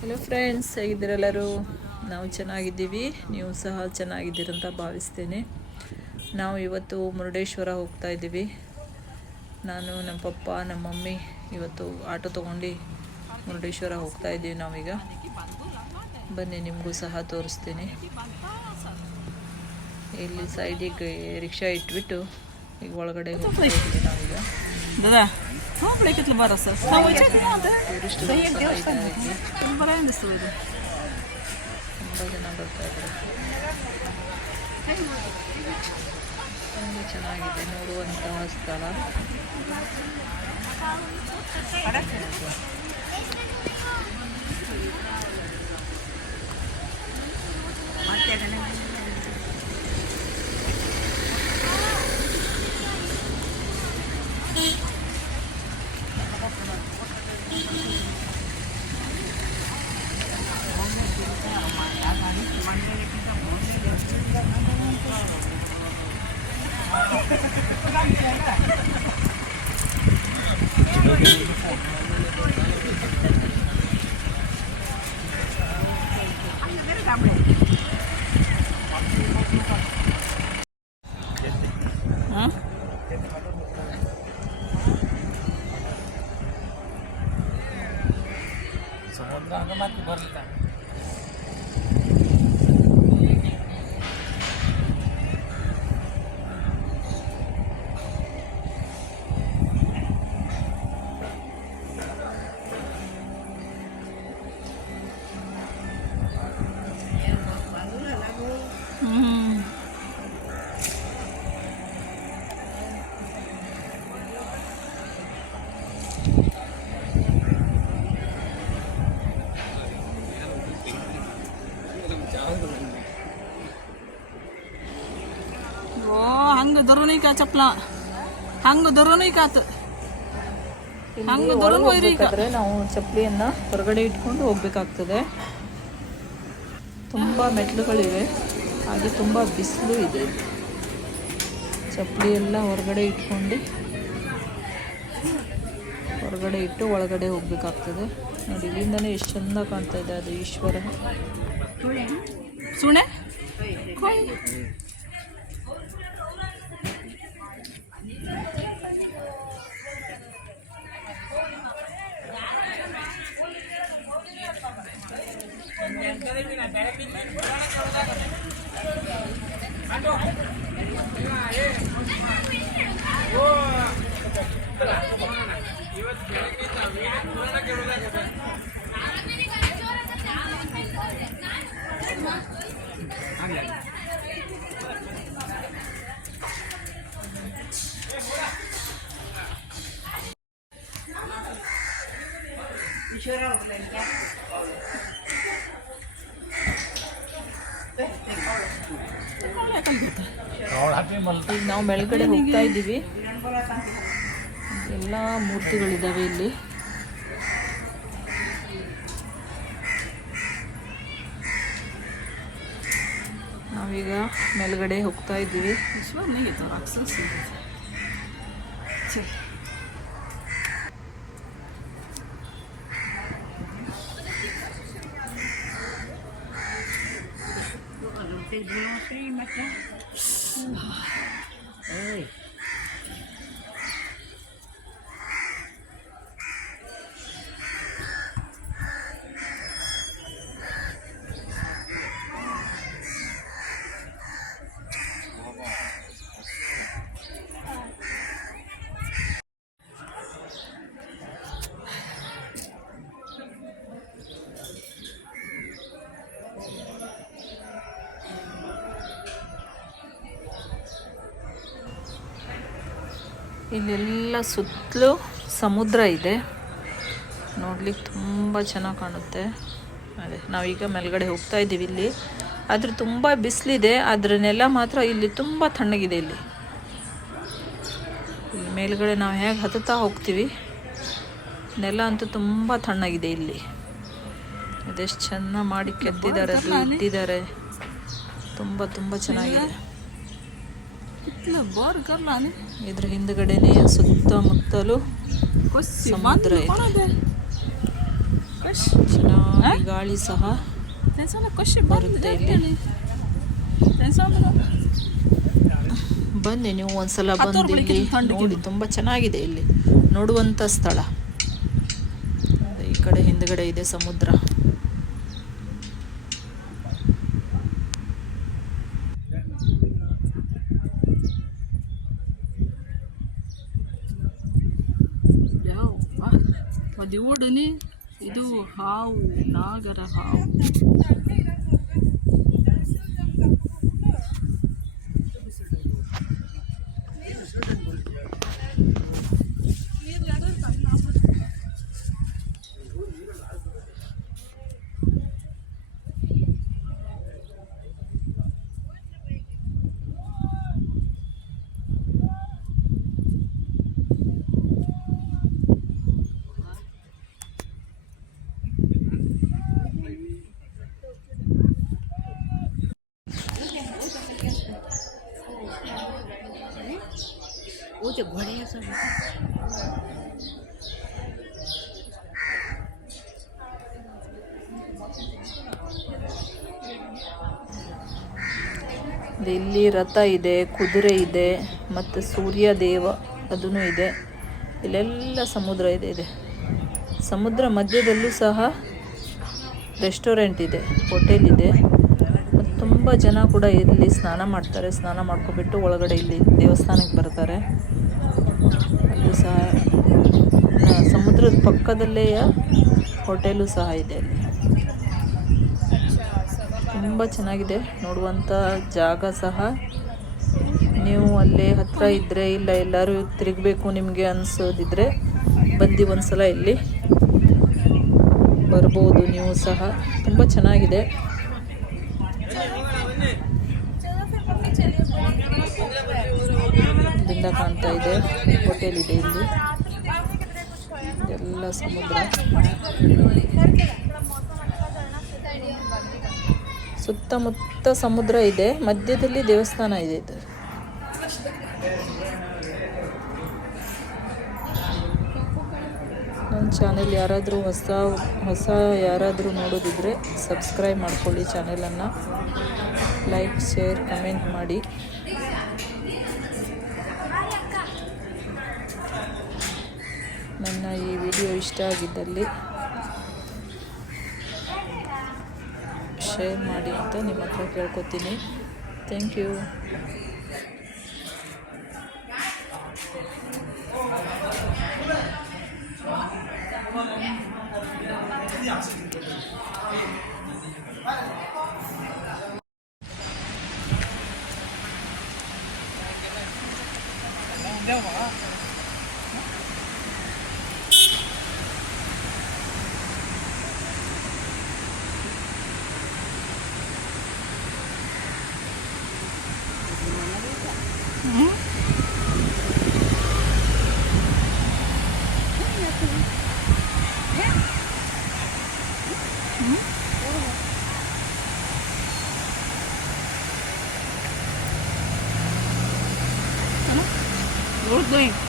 Hello friends, ಹೇಗಿದ್ದೀರೆಲ್ಲರೂ? ನಾವು ಚೆನ್ನಾಗಿದ್ದೀವಿ, ನೀವು ಸಹ ಚೆನ್ನಾಗಿದ್ದೀರಂತ ಭಾವಿಸ್ತೇನೆ. ನಾವು ಇವತ್ತು ಮುರುಡೇಶ್ವರ ಹೋಗ್ತಾ ಇದ್ದೀವಿ. ನಾನು, ನಮ್ಮ ಪಪ್ಪ, ನಮ್ಮ ಮಮ್ಮಿ ಇವತ್ತು ಆಟೋ ತೊಗೊಂಡು ಮುರುಡೇಶ್ವರ ಹೋಗ್ತಾ ಇದ್ದೀವಿ ನಾವೀಗ. ಬನ್ನಿ, ನಿಮಗೂ ಸಹ ತೋರಿಸ್ತೀನಿ. ಇಲ್ಲಿ ಸೈಡಿಗೆ ರಿಕ್ಷಾ ಇಟ್ಬಿಟ್ಟು ಈಗ ಒಳಗಡೆ ಹೋಗ್ತಾ ಇದ್ದೀವಿ ನಾವೀಗ. ಟೂರಿಸ್ಟ್ ಸಹ ಇದ್ದಾರೆ ಇಲ್ಲಿ. ತುಂಬ ಜನ ಬರ್ತಾ ಇದ್ದಾರೆ. ತುಂಬ ಚೆನ್ನಾಗಿದೆ ನೋಡುವಂತಹ ಸ್ಥಳ. ಸಮುದ್ರ ಹಂಗ ಮತ್ತೆ ಬರ್ಲಿಲ್ಲ. ಹಂಗ ದೊರನಿಕ ಚಪ್ಲ ಹಂಗ ದೊರನಿಕಾತ ಹಂಗ ಹೋಗ್ಬೇಕಾದ್ರೆ ನಾವು ಚಪ್ಪಲಿಯನ್ನ ಹೊರಗಡೆ ಇಟ್ಕೊಂಡು ಹೋಗ್ಬೇಕಾಗ್ತದೆ. ತುಂಬ ಮೆಟ್ಲುಗಳಿವೆ, ಹಾಗೆ ತುಂಬ ಬಿಸಿಲು ಇದೆ. ಚಪ್ಪಲಿ ಎಲ್ಲ ಹೊರಗಡೆ ಇಟ್ಟು ಒಳಗಡೆ ಹೋಗ್ಬೇಕಾಗ್ತದೆ. ನೋಡಿ, ಇಲ್ಲಿಂದನೇ ಎಷ್ಟು ಚಂದ ಕಾಣ್ತಾ ಇದೆ ಅದು ಈಶ್ವರ. ಸುಣೆ ಈಗ ನಾವು ಮೇಲ್ಗಡೆ ಹೋಗ್ತಾ ಇದ್ದೀವಿ. ಎಲ್ಲ ಮೂರ್ತಿಗಳಿದ್ದಾವೆ ಇಲ್ಲಿ. ನಾವೀಗ ಮೇಲ್ಗಡೆ ಹೋಗ್ತಾ ಇದ್ದೀವಿ. ಇಲ್ಲೆಲ್ಲ ಸುತ್ತಲೂ ಸಮುದ್ರ ಇದೆ, ನೋಡ್ಲಿಕ್ಕೆ ತುಂಬ ಚೆನ್ನಾಗಿ ಕಾಣುತ್ತೆ. ಅದೇ ನಾವೀಗ ಮೇಲ್ಗಡೆ ಹೋಗ್ತಾ ಇದ್ದೀವಿ. ಇಲ್ಲಿ ಆದರೆ ತುಂಬ ಬಿಸಿಲಿದೆ, ಅದರ ನೆಲ ಮಾತ್ರ ಇಲ್ಲಿ ತುಂಬ ತಣ್ಣಗಿದೆ. ಇಲ್ಲಿ ಮೇಲ್ಗಡೆ ನಾವು ಹೇಗೆ ಹತ್ತುತ್ತಾ ಹೋಗ್ತೀವಿ, ನೆಲ ಅಂತೂ ತುಂಬ ತಣ್ಣಗಿದೆ. ಇಲ್ಲಿ ಅದೆಷ್ಟು ಚೆನ್ನಾಗಿ ಮಾಡಿ ಕೆತ್ತಿದ್ದಾರೆ, ಅದು ಇಟ್ಟಿದ್ದಾರೆ. ತುಂಬ ಚೆನ್ನಾಗಿದೆ. ಇದ್ರ ಹಿಂದ್ಗಡೆನೆ ಸುತ್ತಮುತ್ತಲು ಸಮುದ್ರ ಇದೆ. Koş. ಚೆನ್ನಾಗಿ ಗಾಳಿ ಸಹ Ben sana koşu ಬರುತ್ತೆ ಇಲ್ಲಿ. Ben sana ಬನ್ನಿ ನೀವು ಒಂದ್ಸಲ ಹತ್ತು ಬಂದು ರೂಪಾಯಿಗೆ ಇಲ್ಲಿ ತಂಡಿಗೆ ನೋಡಿ, ತುಂಬ ಚೆನ್ನಾಗಿದೆ ಇಲ್ಲಿ ನೋಡುವಂಥ ಸ್ಥಳ. ಈ ಕಡೆ ಹಿಂದ್ಗಡೆ ಇದೆ ಸಮುದ್ರ. ಅದು ಓಡನೆ ಇದು ಹಾವು, ನಾಗರ ಹಾವು. ಇಲ್ಲಿ ರಥ ಇದೆ, ಕುದುರೆ ಇದೆ, ಮತ್ತು ಸೂರ್ಯ ದೇವ ಅದೂ ಇದೆ. ಇಲ್ಲೆಲ್ಲ ಸಮುದ್ರ ಇದೆ. ಸಮುದ್ರ ಮಧ್ಯದಲ್ಲೂ ಸಹ ರೆಸ್ಟೋರೆಂಟ್ ಇದೆ, ಹೋಟೆಲ್ ಇದೆ. ಮತ್ತು ತುಂಬ ಜನ ಕೂಡ ಇಲ್ಲಿ ಸ್ನಾನ ಮಾಡ್ತಾರೆ. ಸ್ನಾನ ಮಾಡ್ಕೊಬಿಟ್ಟು ಒಳಗಡೆ ಇಲ್ಲಿ ದೇವಸ್ಥಾನಕ್ಕೆ ಬರ್ತಾರೆ. ಅಲ್ಲೂ ಸಹ ಸಮುದ್ರದ ಪಕ್ಕದಲ್ಲೇ ಹೋಟೆಲು ಸಹ ಇದೆ ಅಲ್ಲಿ. ತುಂಬ ಚೆನ್ನಾಗಿದೆ ನೋಡುವಂಥ ಜಾಗ ಸಹ. ನೀವು ಅಲ್ಲೇ ಹತ್ತಿರ ಇದ್ದರೆ, ಇಲ್ಲ ಎಲ್ಲರೂ ತಿರುಗಬೇಕು ನಿಮಗೆ ಅನಿಸೋದಿದ್ರೆ ಬಂದು ಒಂದ್ಸಲ ಇಲ್ಲಿ ಬರ್ಬೋದು ನೀವು ಸಹ. ತುಂಬ ಚೆನ್ನಾಗಿದೆ. ಇಲ್ಲಿಂದ ಕಾಣ್ತಾ ಇದೆ ಹೋಟೆಲ್ ಇದೆ ಇಲ್ಲಿ. ಎಲ್ಲ ಸಮುದ್ರ, ಸುತ್ತಮುತ್ತ ಸಮುದ್ರ ಇದೆ, ಮಧ್ಯದಲ್ಲಿ ದೇವಸ್ಥಾನ ಇದೆ. ಇದು ನನ್ನ ಚಾನೆಲ್ ಯಾರಾದರೂ ಹೊಸ ಯಾರಾದರೂ ನೋಡೋದಿದ್ರೆ ಸಬ್ಸ್ಕ್ರೈಬ್ ಮಾಡ್ಕೊಳ್ಳಿ ಚಾನೆಲನ್ನು. ಲೈಕ್, ಶೇರ್, ಕಮೆಂಟ್ ಮಾಡಿ. ನನ್ನ ಈ ವಿಡಿಯೋ ಇಷ್ಟ ಆಗಿದ್ದಲ್ಲಿ ಶೇರ್ ಮಾಡಿ ಅಂತ ನಿಮ್ಮ ಹತ್ರ ಕೇಳ್ಕೊತೀನಿ. Thank you. Good going.